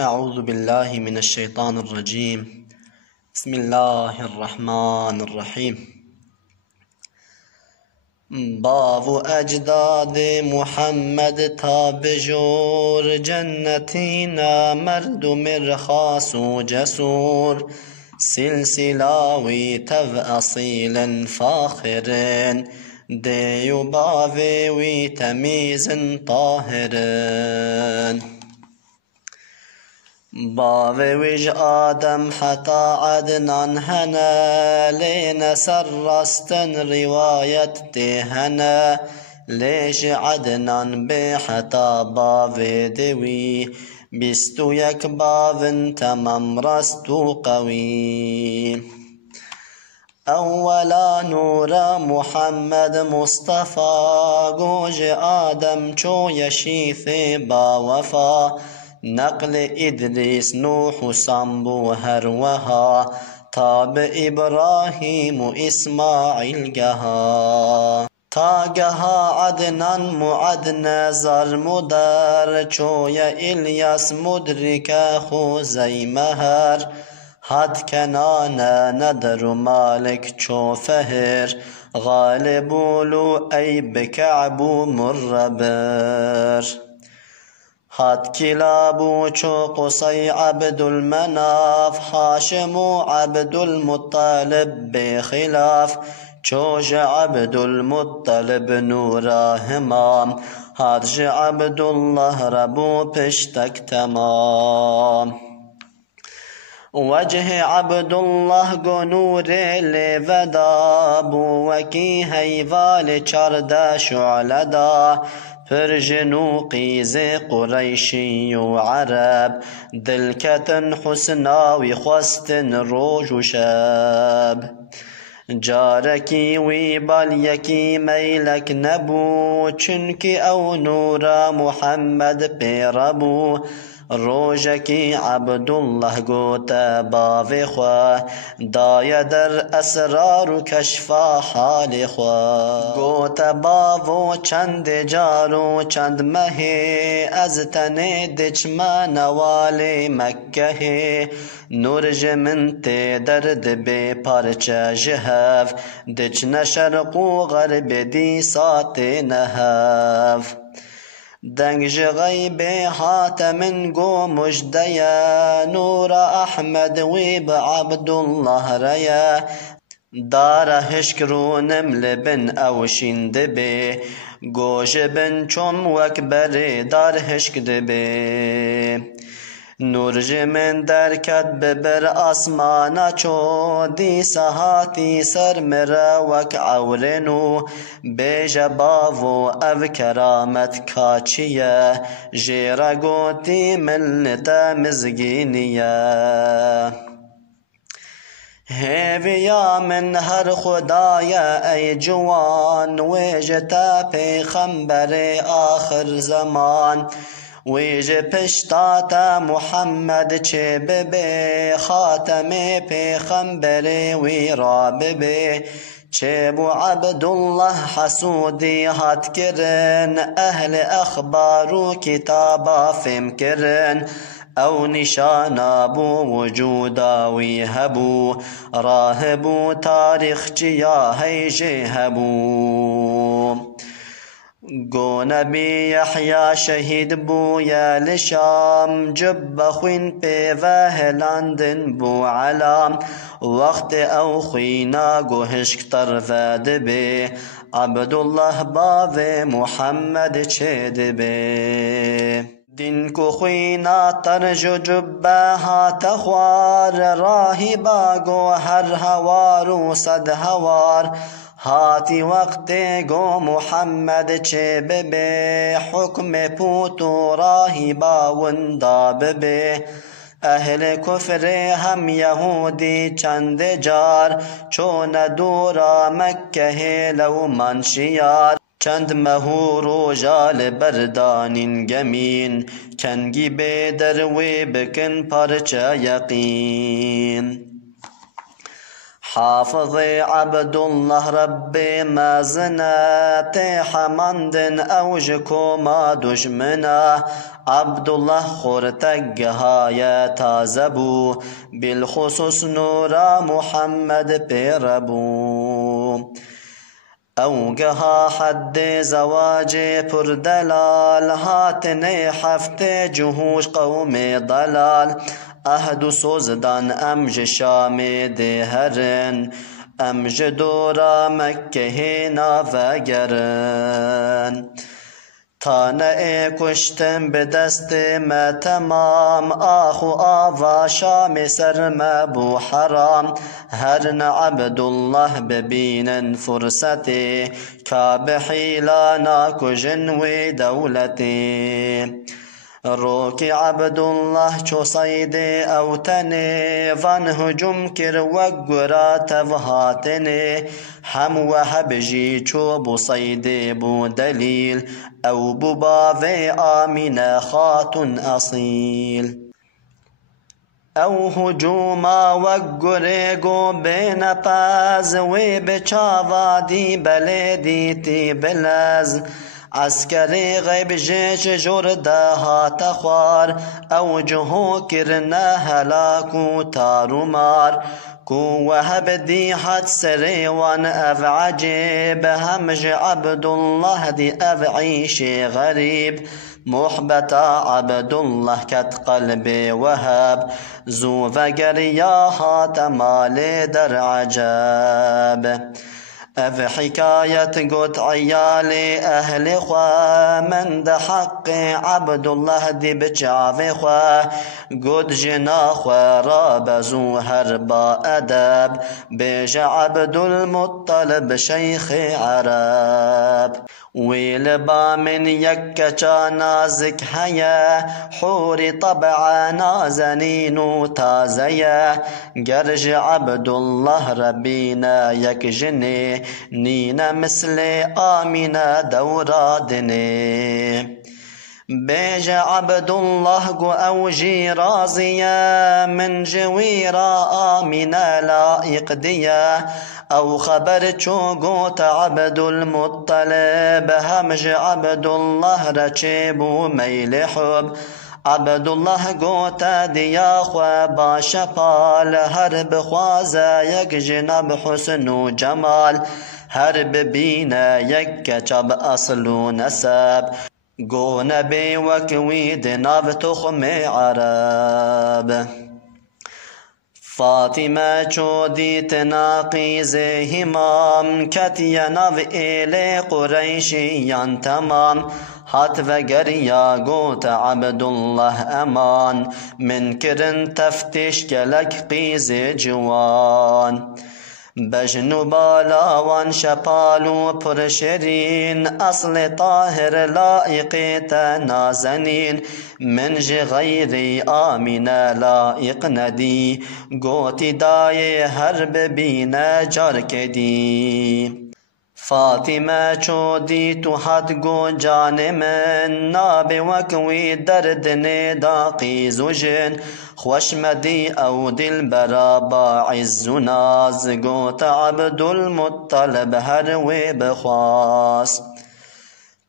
أعوذ بالله من الشيطان الرجيم. بسم الله الرحمن الرحيم. باو اجداد محمد تا بجور جنتینا مرد و مرخاص و جسور سلسلاوی تو اصیل فاخرین دیو باوی وی تمیز طاهرین باوی ویج آدم حتا عدنان هنا لين سرستن روایت تهنا لیش عدنان به حتا باوی دوی بیستو یک باون تمام رستو قوی اولا نور محمد مصطفى گوج آدم چو یشیف با وفا نقل ادریس نوح و سامبو هروها تاب ابراهیم و اسماعیل گها تا گها عدنان معدن زر مدر چوی الیاس مدرک خوزی مهر حد کنان ندر مالک چو فهر غالبولو ای بکعبو مربر حد كلاب چو قصي عبد المناف هاشم عبد المطلب بخلاف چوج عبد المطلب نورا همام هادج عبد الله ربو پشتك تمام وجه عبد الله گنور لودا بو وکی هیوال چرده شعلدا فرجنو قیز قریشی و عرب دلکتن حسناوی خواستن روج و شب جارکی وی بالیکی میلک نبو چنکی او نورا محمد پیربو روجکی عبدالله گوتا باوی خواه دای در اسرار و کشفا حال خواه گوتا باو چند جارو چند مهی از تن دچما نوال مکه نور جمنت درد به پارچه جهف دچ شرق و غرب دی سات نهف دنگ غیب حاتم گو مجدیا نور احمد ویب عبدالله ریا دار هشکرو نمل بن اوشین دبی گوش بن چوم وکبر دار هشک دبی نور جمن درکت ببر آسمانا چو دی سهاتی سر مرا وک عورنو بیج باو او کرامت کاچیه جیرا گوتی ملتا مزگینیه هیویا من هر خدایا ای جوان ویجتا پیغمبر آخر زمان ویج پشتاتا محمد چه ببه خاتم پیغمبر وی را ببه چه بو عبدالله حسودی هات کرن اهل اخبار و کتابا فهم کرن او نشانا بو وجودا وی هبو راهبو تاریخ چیا هیجه هبو گو نبی یحیی شهید بو یا لشام جب خوین پیوه هلاندن بو علام وقت او خوینا گو هشک طرفد بی عبدالله باو محمد چید بی دین کو خوینا ترجو جبه هات خوار راهی باگو هر هوار و صد هوار هاتی وقت گو محمد چه ببه حکم پوتو راهی باوندا ببه اهل کفر هم یهودی چند جار چون دورا مکه لو منشیار چند مهور و جال بردانین گمین کنگی بدر وی بکن پرچه یقین حافظي عبد الله ربي ما زناتي حمند أوجكو ما دجمنا عبد الله خورتك هايا تازبو بالخصوص نورا محمد بيربو اوگها حد زواج پر دلال هاتنی هفت جهوش قوم ضلال اهد سوزدان امج شام دهرن امج دورا مکه نافگرن تانه کشتم به دست ما تمام آخو آوا شام سرم بو حرام هرن عبدالله ببینن فرصتی کاب حیلانا کجن و دولتی روکی عبدالله چو صید اوتنی وان هجوم کر وگرا تفهاتنی هم وهب جی چو بو صید بو دلیل او بو باوی آمین خاتون اصیل او هجوما وگرگو بین پاز و بچاوادی بلدیتی بلز عسكري غيب جيش جرده هات خوار او جهو كرنا هلاكو تارومار كو وهب دي حد سريوان اف عجيب همج عبد الله دي اف عيشي غريب محبتا عبد الله كت قلبي وهب زو فقر يا هات مالي در عجاب اف حكاية قد عيالي اهل خوا من ده حق عبد الله دي بجعف خوا قد جنا خوا رابزو هربا ادب بيج عبد المطلب شيخ عرب ويلبا من يكا نازك هيا حوري طبعا نازنين تازيا قرج عبد الله ربينا يكجني نينا مثل آمنا دورادني بيج عبد الله قو أوجي رازيا من جويرا آمنا لائق ديا او خبر چو قوت عبد المطلب همج عبد الله رچبو ميل حب عبد الله قوت ديا خوا باشپال هرب خوازا يك جنب حسن و جمال هرب بينا يك چب اصل و نسب قو نبي وكويد ناف تخم عرب فاطمه چودی تناقیز همام کتی نو ایل قریشیان تمام هات وگریا گوت عبدالله امان من کرن تفتش کلک قیز جوان بجنو بالاوان شپالو پرشرین اصل طاهر لائق تنازنین من غیری آمین لائق ندی گوتی دای هرب بین جار کدی فاطمه چودی تو حد گو جان من ناب وکوی درد نداقی زوجن خوش مدی او دل برا با عز و ناز گوت عبد المطلب هر وی بخواست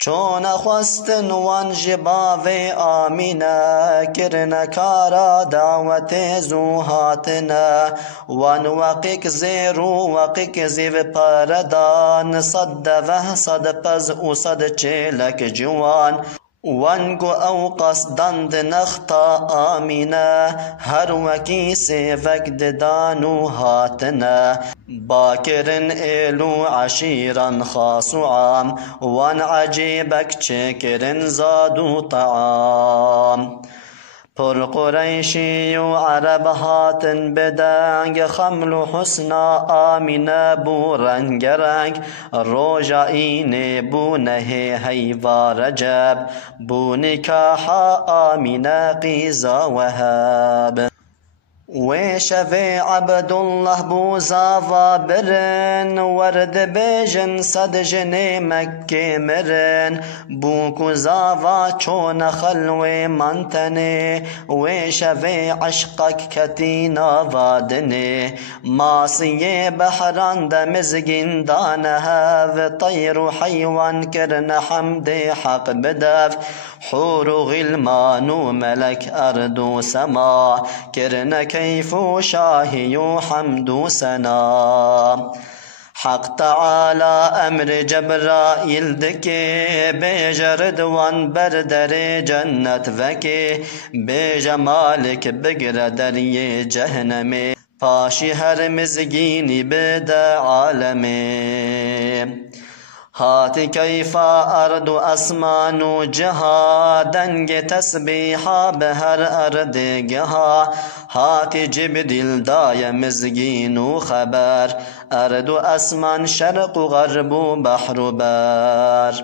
چون خواستن وان جباوی آمینه کرن کارا دعوت زوهاتنا وان وقیق زیرو وقیق زیو پردان صد و صد پز و صد چلک جوان وانگو او قصدند نخطا آمینه هر وکی سیفک دانو هاتنا باکرن ایلو عشیرا خاص و عام وان عجیبک چکرن زادو طعام پر قریشی و عرب هاتن بدنگ خمل و حسنا آمینه بو رنگ رنگ روجائین بو نه هیوا رجب بو نکاح آمینه قیزا وهاب وشفي عبد الله بوزافا برن ورد بيجن صد جني مكي مرن بوكو زافا چون خلوي منتني وشفي عشقك كتينا فادني ماسي بحران دمزقين دانها طير حيوان كرن حمدي حق بدف حور غلمان وملك أرض وسما كرن كيف شاهي حمد سنا حق تعالى أمر جبرائيل دكي بجردوان بردر جنة فكي بجمالك بقر دري جهنمي پاشی هر مزگینی بده عالمی هاتی کیفا ارد و اسمان و جها دنگ تسبیحا به هر ارد گها هاتی جبریل دای مزگین و خبر ارد و اسمان شرق و غرب و بحر و بر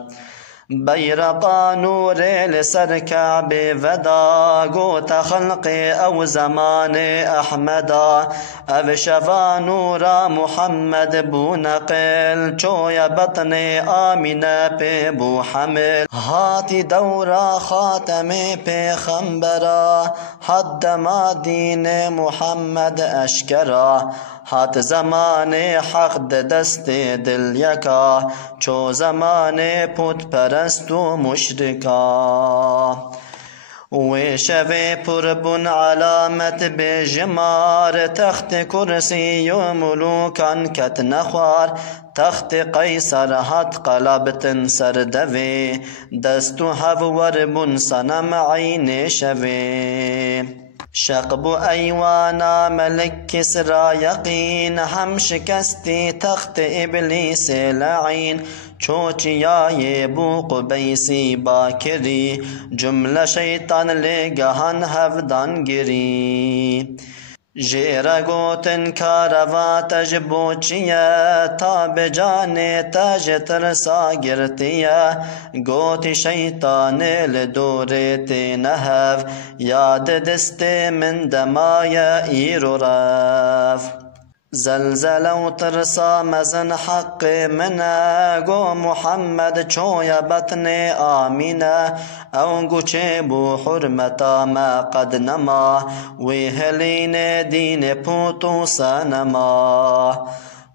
بيرقا نور لسر كعب ودا قوت خلق او زمان احمدا او شفا نور محمد بو نقل چويا بطن آمنه پی بو حمل هاتی دورا خاتم پیغمبرا حد ما دین محمد اشکرا هات زمان حق دست دل یکا چو زمان پوت پرست و مشرکا و شوی پربون علامت بجمار تخت کرسی و ملوکان کت نخوار تخت قیصر هات قلبتن سر دوی دستو هفور بون سنم عین شوی شقب ایوانا ملک کسرا یقین هم شکستی تخت ابلیس لعین چوچیای بو قبیسی باکری جمله شیطان لگهان هفدان گری جیرا گوتن کاروا تج بوچیه تا بجان تج ترسا گرتیه گوتی شیطان لدورت نهف یاد دست من دمای ایرو رف زلزل و ترسا مزن حق منا گو محمد چویا بطن آمینه او گو چه بو حرمتا ما قد نما وی هلین دین پوتو سنما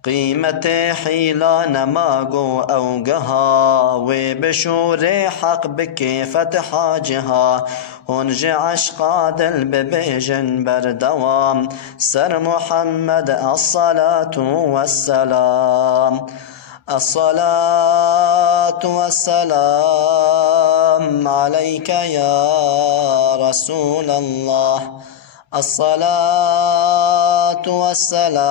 قیمت حیلا نما گو او گها وی بشور حق بکی فتح جها هنج عشقا دل ببیجن بردوام سر محمد الصلاة والسلام الصلاة والسلام عليك يا رسول الله الصلاة والسلام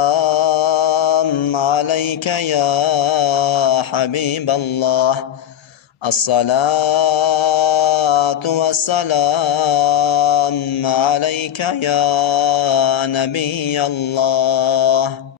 عليك يا حبيب الله الصلاة والسلام عليك يا نبي الله